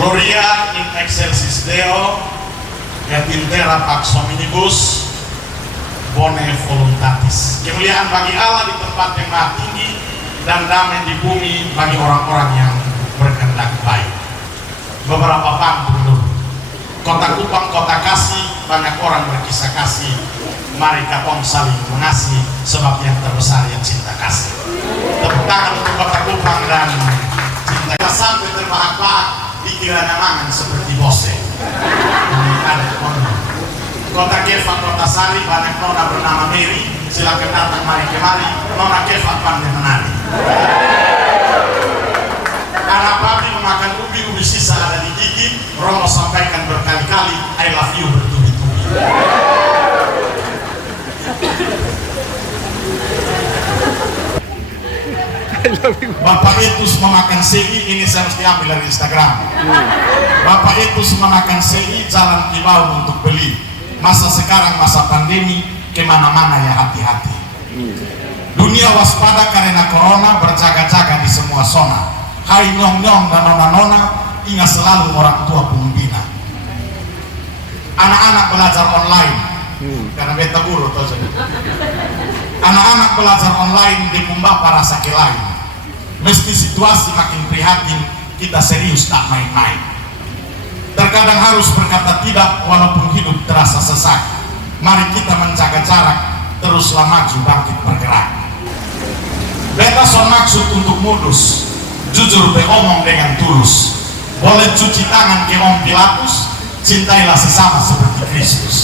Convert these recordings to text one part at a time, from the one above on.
Gloria in excelsis Deo et in terra pax hominibus bone voluntatis. Kemuliaan bagi Allah di tempat yang maha tinggi dan damai di bumi bagi orang-orang yang berkehendak baik. Beberapa pantun dulu. Kota Kupang, kota kasih, banyak orang berkisah kasih. Mari katong saling mengasihi, sebab yang terbesar yang cinta kasih. Tepuk tangan untuk kota Kupang dan cinta kasih. Sampai terbahak-bahak dikira nyamangan seperti bose. Kota Kefa, kota Sari, banyak nona bernama Mary. Silakan datang mari kemari. Nona Kefa pandai menari. Anak babi memakan ubi sisa ada di gigi. Romo sampaikan berkali-kali, I love you bertubi-tubi. Bapak Etus memakan segi, ini saya mesti ambil dari Instagram. Bapak Etus memakan segi, jalan kibau untuk beli. Masa sekarang masa pandemi, kemana-mana ya hati-hati. Dunia waspada karena corona, berjaga-jaga di semua zona. Hai nyong-nyong dan nona-nona, ingat selalu orang tua pembina. Anak-anak belajar online, karena beta guru tuh. Anak-anak belajar online di pembapa rasa lain. Meski situasi makin prihatin, kita serius tak main-main. Terkadang harus berkata tidak walaupun hidup terasa sesak. Mari kita menjaga jarak, teruslah maju bangkit bergerak. Beta so maksud untuk modus, jujur beromong dengan tulus. Boleh cuci tangan ke Om Pilatus, cintailah sesama seperti Kristus.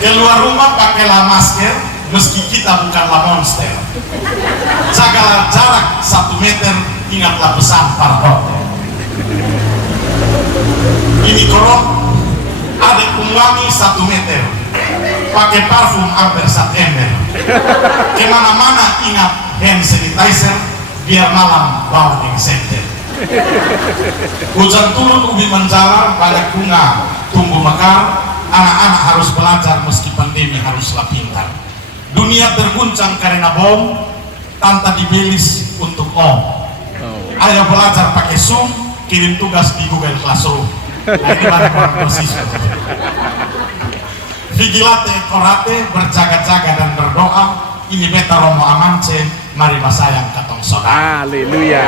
Keluar rumah pakailah masker, meski kita bukanlah monster. Jagalah jarak 1 meter, ingatlah pesan para dokter. Ini koron, adik pengwangi 1 meter, pakai parfum hampir 1 ember. Kemana-mana ingat hand sanitizer, biar malam bawa yang senter. Hujan turun ubi menjalar, banyak bunga tumbuh mekar. Anak-anak harus belajar meski pandemi haruslah pintar. Dunia terguncang karena bom, tanta dibelis untuk om. Ayo belajar pakai Zoom, kirim tugas di Google Classroom. Nah, ini banyak orang bersiswa. Vigilate korate, berjaga-jaga dan berdoa. Ini beta Romo Amance, mari masayang katong saudara. Haleluya.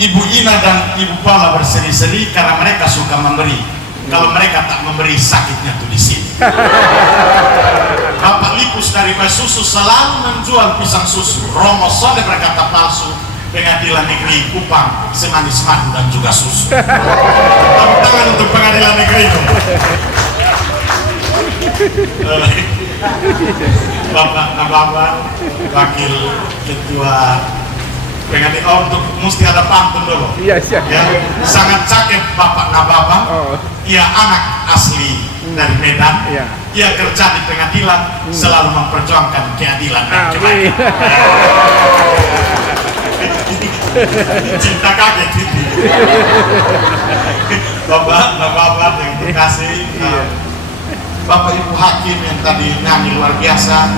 Ibu Ina dan Ibu Pala berseri-seri karena mereka suka memberi. Kalau mereka tak memberi, sakitnya tuh di sini. Bapak Lipus dari Susu selalu menjual pisang susu. Romo Sonde berkata palsu. Pengadilan Negeri Kupang semanis madu dan juga susu. Tepuk tangan untuk Pengadilan Negeri. Bapak Nababan, Wakil Ketua Pengadilan, untuk mesti ada pantun dulu. Iya, siap. Ya, sangat cakep Bapak Nababan. Ia anak asli dari Medan. Iya. Ia kerja di pengadilan, selalu memperjuangkan keadilan dan Amin. Cinta kaget itu. Bapak Nababan yang terkasih. Bapak Ibu Hakim yang tadi nyanyi luar biasa.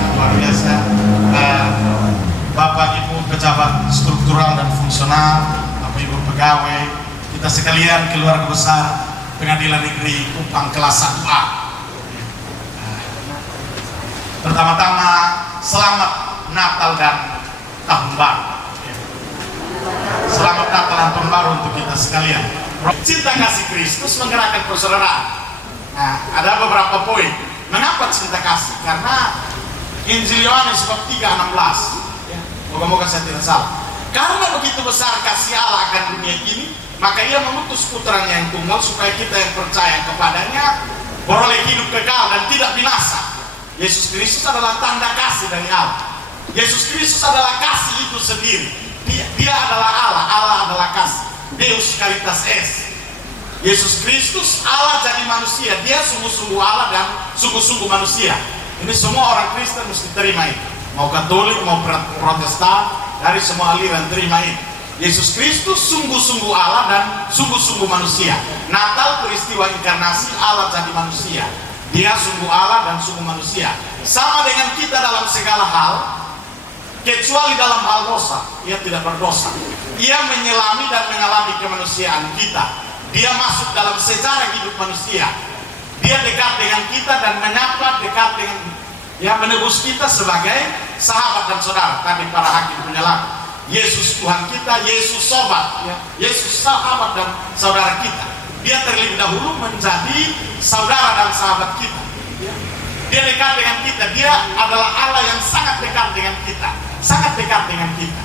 Bapak Ibu pejabat struktural dan fungsional, Bapak Ibu pegawai, kita sekalian keluarga besar Pengadilan Negeri Kupang kelas 1A. Pertama-tama selamat Natal dan Tahun Baru. Selamat Natal dan Tahun Baru untuk kita sekalian. Cinta kasih Kristus menggerakkan persaudaraan. Nah, ada beberapa poin. Mengapa cinta kasih? Karena Injil Yohanes bab 3:16. Moga-moga saya tidak salah. Karena begitu besar kasih Allah akan dunia ini, maka ia mengutus putranya yang tunggal supaya kita yang percaya kepadanya beroleh hidup kekal dan tidak binasa. Yesus Kristus adalah tanda kasih dari Allah. Yesus Kristus adalah kasih itu sendiri. Dia adalah Allah, Allah adalah kasih. Deus Caritas Est. Yesus Kristus Allah jadi manusia. Dia sungguh-sungguh Allah dan sungguh-sungguh manusia. Ini semua orang Kristen mesti terima itu. Mau Katolik, mau Protestan, dari semua aliran terima itu. Yesus Kristus sungguh-sungguh Allah dan sungguh-sungguh manusia. Natal peristiwa inkarnasi, Allah jadi manusia. Dia sungguh Allah dan sungguh manusia. Sama dengan kita dalam segala hal. kecuali dalam hal dosa. Ia tidak berdosa. Ia menyelami dan mengalami kemanusiaan kita. Dia masuk dalam sejarah hidup manusia. Dia dekat dengan kita dan menyapa, dekat dengan, ya, menebus kita sebagai sahabat dan saudara. Tadi para hakim menyelami Yesus Tuhan kita, Yesus sobat, ya, Yesus sahabat dan saudara kita. Dia terlebih dahulu menjadi saudara dan sahabat kita, ya. Dia dekat dengan kita. Dia adalah Allah yang sangat dekat dengan kita, sangat dekat dengan kita.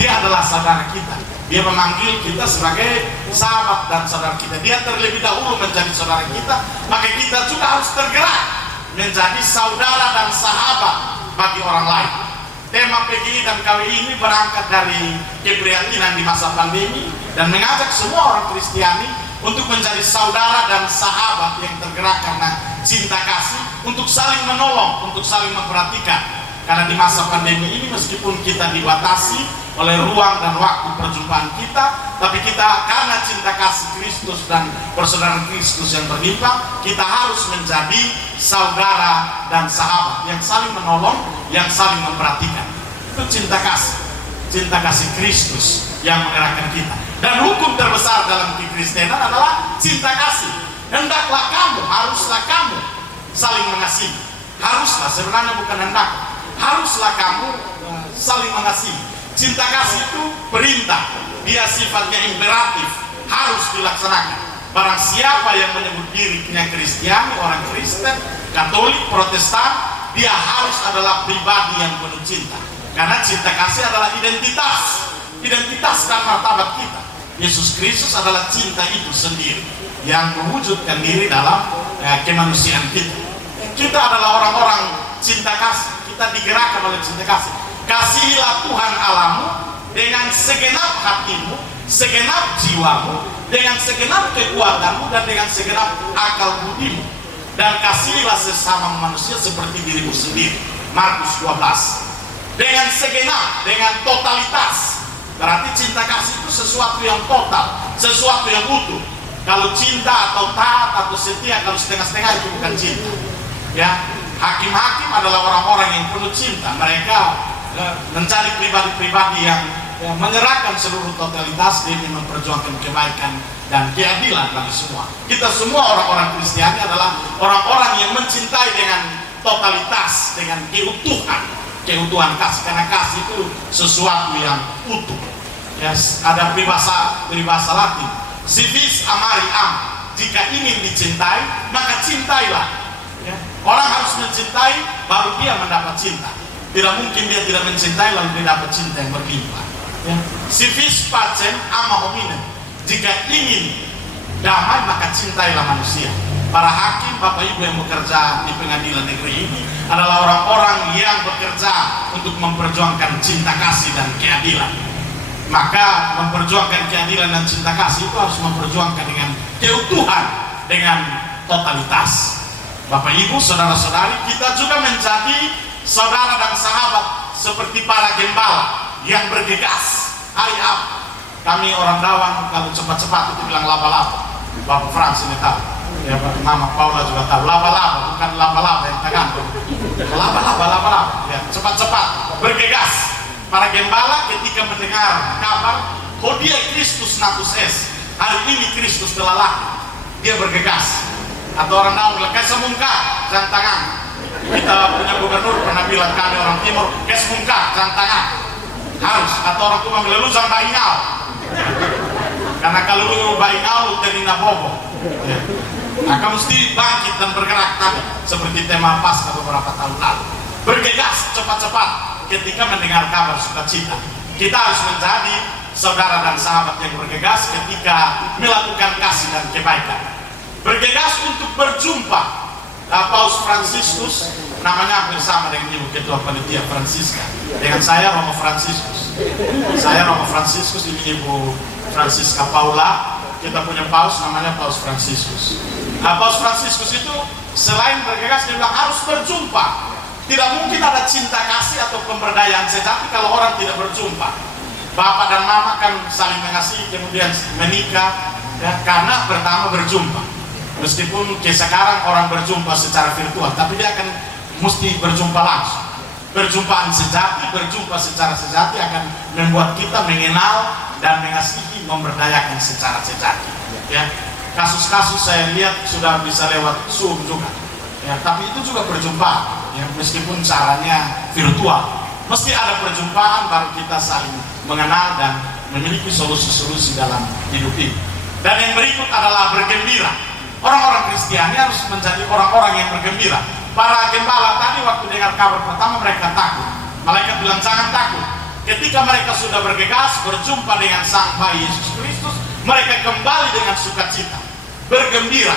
Dia adalah saudara kita. Dia memanggil kita sebagai sahabat dan saudara kita. Dia terlebih dahulu menjadi saudara kita, maka kita juga harus tergerak menjadi saudara dan sahabat bagi orang lain. Tema PGI dan KWI ini berangkat dari keprihatinan di masa pandemi dan mengajak semua orang Kristiani untuk menjadi saudara dan sahabat yang tergerak karena cinta kasih, untuk saling menolong, untuk saling memperhatikan. Karena di masa pandemi ini meskipun kita dibatasi oleh ruang dan waktu perjumpaan kita, tapi kita karena cinta kasih Kristus dan persaudaraan Kristus yang berlimpah, kita harus menjadi saudara dan sahabat yang saling menolong, yang saling memperhatikan. Itu cinta kasih Kristus yang menggerakkan kita. Dan hukum terbesar dalam kekristenan adalah cinta kasih. Hendaklah kamu, haruslah kamu saling mengasihi. Haruslah, sebenarnya bukan hendak. Haruslah kamu saling mengasihi. Cinta kasih itu perintah, dia sifatnya imperatif, harus dilaksanakan. Barang siapa yang menyebut dirinya Kristiani, orang Kristen, Katolik, Protestan, dia harus adalah pribadi yang penuh cinta. Karena cinta kasih adalah identitas dan martabat kita. Yesus Kristus adalah cinta itu sendiri yang mewujudkan diri dalam kemanusiaan kita. Kita adalah orang-orang cinta kasih. Kita digerakkan oleh cinta kasih. Kasihilah Tuhan Allahmu dengan segenap hatimu, segenap jiwamu, dengan segenap kekuatanmu, dan dengan segenap akal budimu. Dan kasihilah sesama manusia seperti dirimu sendiri. Markus 12. Dengan segenap, dengan totalitas. Berarti cinta kasih itu sesuatu yang total, sesuatu yang utuh. Kalau cinta atau taat atau setia, kalau setengah-setengah itu bukan cinta. Ya, hakim-hakim adalah orang-orang yang penuh cinta. Mereka mencari pribadi-pribadi yang menyerahkan seluruh totalitas demi memperjuangkan kebaikan dan keadilan bagi semua. Kita semua orang-orang Kristiani adalah orang-orang yang mencintai dengan totalitas, dengan keutuhan kasih, karena kasih itu sesuatu yang utuh. Yes, ada peribahasa Latin, si vis amari am, jika ingin dicintai maka cintailah. Ya. Orang harus mencintai baru dia mendapat cinta. Tidak mungkin dia tidak mencintai lalu dia dapat cinta yang berlimpah. Ya. Si vis pacem ama hominem, jika ingin damai maka cintailah manusia. Para hakim, Bapak Ibu yang bekerja di pengadilan negeri ini adalah orang-orang yang bekerja untuk memperjuangkan cinta kasih dan keadilan. Maka memperjuangkan keadilan dan cinta kasih itu harus memperjuangkan dengan keutuhan, dengan totalitas. Bapak Ibu, saudara-saudari, kita juga menjadi saudara dan sahabat seperti para gembala yang bergegas. Hari apa? Kami orang Dawang kalau cepat-cepat itu bilang laba-laba. Bapak Frans ini tahu. Ya, Mama Paula juga tahu. Laba-laba, bukan laba-laba yang tergantung. Laba-laba. Ya, cepat-cepat, bergegas. Para gembala ketika mendengar kabar, oh dia Kristus natus es, hari ini Kristus telah lahir, dia bergegas. Atau orang tahu bilang, kes semungka, jangan tangan. Kita punya gubernur pernah bilang, kami orang timur, kes semungka, jangan tangan. Harus. Atau orang tua bilang, lu jangan baingau. Karena kalau lu baingau, lu terina bobo. Ya. Nah, kamu mesti bangkit dan bergerak tadi, seperti tema Paskah beberapa tahun lalu. Bergegas cepat-cepat ketika mendengar kabar sukacita. Kita harus menjadi saudara dan sahabat yang bergegas ketika melakukan kasih dan kebaikan. Bergegas untuk berjumpa. Paus Fransiskus, namanya hampir sama dengan Ibu Ketua Panitia Fransiska. Dengan saya Romo Fransiskus. Saya Romo Fransiskus, ini Ibu Francisca Paula. Kita punya paus namanya Paus Fransiskus. Nah, Paus Fransiskus itu selain bergegas dia bilang harus berjumpa. Tidak mungkin ada cinta kasih atau pemberdayaan sejati kalau orang tidak berjumpa. Bapak dan mama kan saling mengasihi kemudian menikah, ya, karena pertama berjumpa. Meskipun sekarang orang berjumpa secara virtual, tapi dia akan mesti berjumpa langsung. Perjumpaan sejati, berjumpa secara sejati akan membuat kita mengenal dan mengasihi, memberdayakan secara sejati. Ya, kasus-kasus saya lihat sudah bisa lewat Zoom juga. Ya, tapi itu juga perjumpaan. Ya, meskipun caranya virtual, mesti ada perjumpaan baru kita saling mengenal dan memiliki solusi-solusi dalam hidup ini. Dan yang berikut adalah bergembira. Orang-orang Kristiani harus menjadi orang-orang yang bergembira. Para gembala tadi waktu dengar kabar pertama mereka takut. Malaikat bilang jangan takut. Ketika mereka sudah bergegas berjumpa dengan Sang Bayi Yesus Kristus, mereka kembali dengan sukacita, bergembira.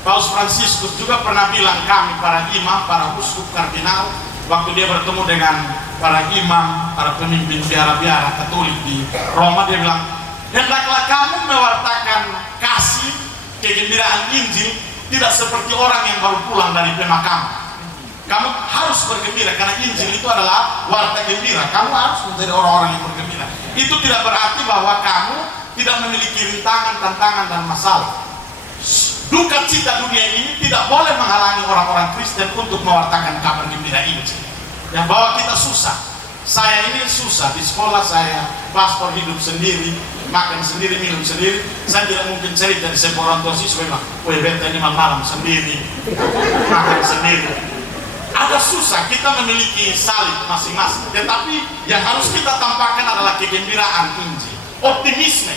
Paus Fransiskus juga pernah bilang kami para imam, para uskup, kardinal, waktu dia bertemu dengan para imam, para pemimpin biara-biara Katolik di Roma, dia bilang, hendaklah kamu mewartakan kasih, kegembiraan Injil, tidak seperti orang yang baru pulang dari pemakaman. Kamu harus bergembira karena Injil itu adalah warta gembira. Kamu harus menjadi orang-orang yang bergembira. Itu tidak berarti bahwa kamu tidak memiliki rintangan, tantangan, dan masalah. Duka cita dunia ini tidak boleh menghalangi orang-orang Kristen untuk mewartakan kabar gembira Injil. Yang bahwa kita susah. Saya ini susah, di sekolah saya paspor hidup sendiri, makan sendiri, minum sendiri. Saya tidak mungkin cerita di sebuah orang tua siswa bilang, weh beta ini malam sendiri, makan sendiri. Ada susah, kita memiliki salib masing-masing. Tetapi yang harus kita tampakkan adalah kegembiraan Injil, optimisme.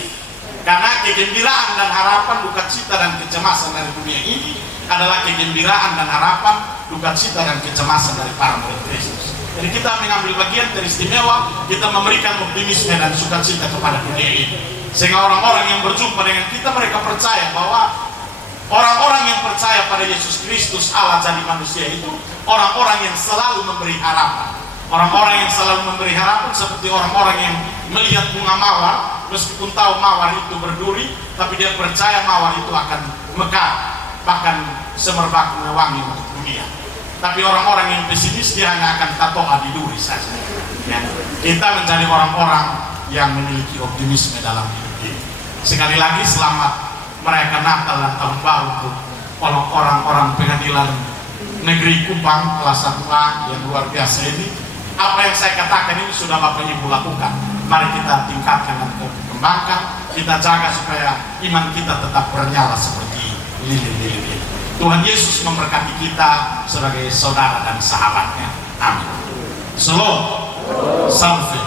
Karena kegembiraan dan harapan, duka cita dan kecemasan dari dunia ini adalah kegembiraan dan harapan, duka cita dan kecemasan dari para murid Kristus. Jadi kita mengambil bagian teristimewa, kita memberikan optimisme dan sukacita kepada dunia ini. Sehingga orang-orang yang berjumpa dengan kita, mereka percaya bahwa orang-orang yang percaya pada Yesus Kristus Allah jadi manusia itu orang-orang yang selalu memberi harapan. Orang-orang yang selalu memberi harapan seperti orang-orang yang melihat bunga mawar, meskipun tahu mawar itu berduri, tapi dia percaya mawar itu akan mekar, bahkan semerbak mewangi untuk dunia. Tapi orang-orang yang pesimis dia hanya akan tatoa di duri saja. Ya. Kita menjadi orang-orang yang memiliki optimisme dalam hidup ini. Sekali lagi selamat merayakan Natal dan Tahun Baru untuk orang-orang pengadilan negeri Kupang kelas 1A yang luar biasa ini. Apa yang saya katakan ini sudah Bapak Ibu lakukan. Mari kita tingkatkan dan kembangkan. Kita jaga supaya iman kita tetap bernyala seperti lilin-lilin ini. Tuhan Yesus memberkati kita sebagai saudara dan sahabatnya. Amin. Shalom. Salve.